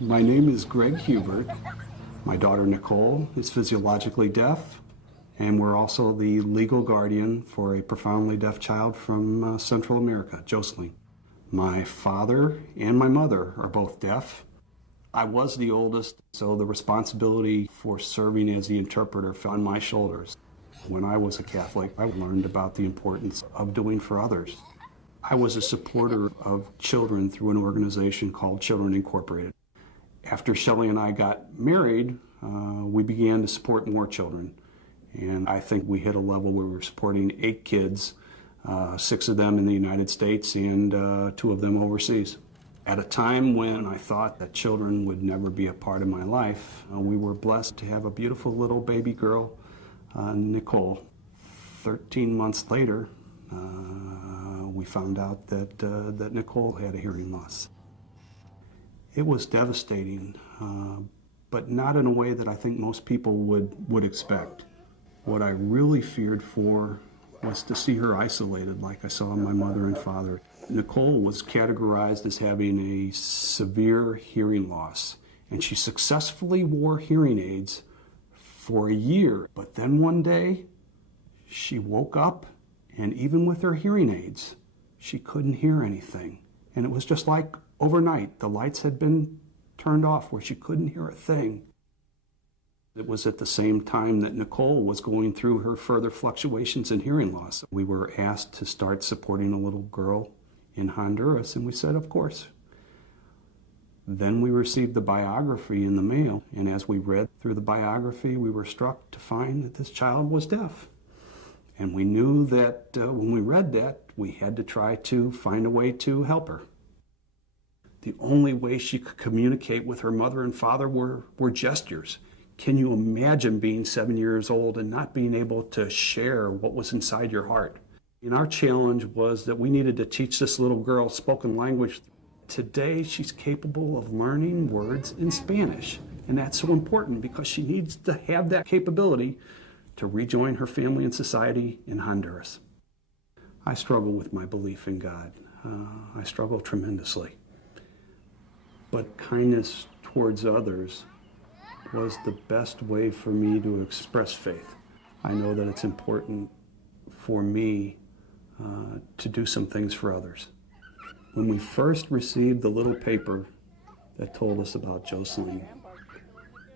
My name is Greg Hubert. My daughter Nicole is physiologically deaf, and we're also the legal guardian for a profoundly deaf child from Central America, Jocelyn. My father and my mother are both deaf. I was the oldest, so the responsibility for serving as the interpreter fell on my shoulders. When I was a Catholic, I learned about the importance of doing for others. I was a supporter of children through an organization called Children Incorporated. After Shelley and I got married, we began to support more children. And I think we hit a level where we were supporting 8 kids, 6 of them in the United States and 2 of them overseas. At a time when I thought that children would never be a part of my life, we were blessed to have a beautiful little baby girl, Nicole. 13 months later, we found out that Nicole had a hearing loss. It was devastating, but not in a way that I think most people would expect. What I really feared for was to see her isolated like I saw my mother and father. Nicole was categorized as having a severe hearing loss, and she successfully wore hearing aids for a year. But then one day, she woke up, and even with her hearing aids, she couldn't hear anything. And it was just like overnight, the lights had been turned off where she couldn't hear a thing. It was at the same time that Nicole was going through her further fluctuations in hearing loss. We were asked to start supporting a little girl in Honduras, and we said, of course. Then we received the biography in the mail, and as we read through the biography, we were struck to find that this child was deaf. And we knew that when we read that, we had to try to find a way to help her. The only way she could communicate with her mother and father were gestures. Can you imagine being 7 years old and not being able to share what was inside your heart? And our challenge was that we needed to teach this little girl spoken language. Today, she's capable of learning words in Spanish. And that's so important because she needs to have that capability to rejoin her family and society in Honduras. I struggle with my belief in God. I struggle tremendously. But kindness towards others was the best way for me to express faith. I know that it's important for me to do some things for others. When we first received the little paper that told us about Jocelyn,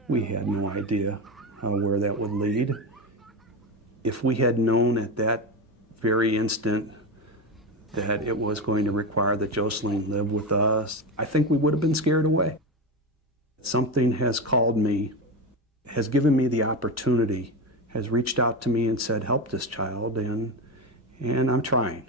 we had no idea where that would lead. If we had known at that very instant that it was going to require that Jocelyn live with us, I think we would have been scared away. Something has called me, has given me the opportunity, has reached out to me and said, help this child, and I'm trying.